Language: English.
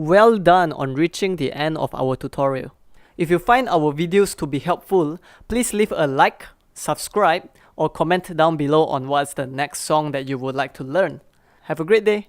Well done on reaching the end of our tutorial. If you find our videos to be helpful, please leave a like, subscribe, or comment down below on what's the next song that you would like to learn. Have a great day!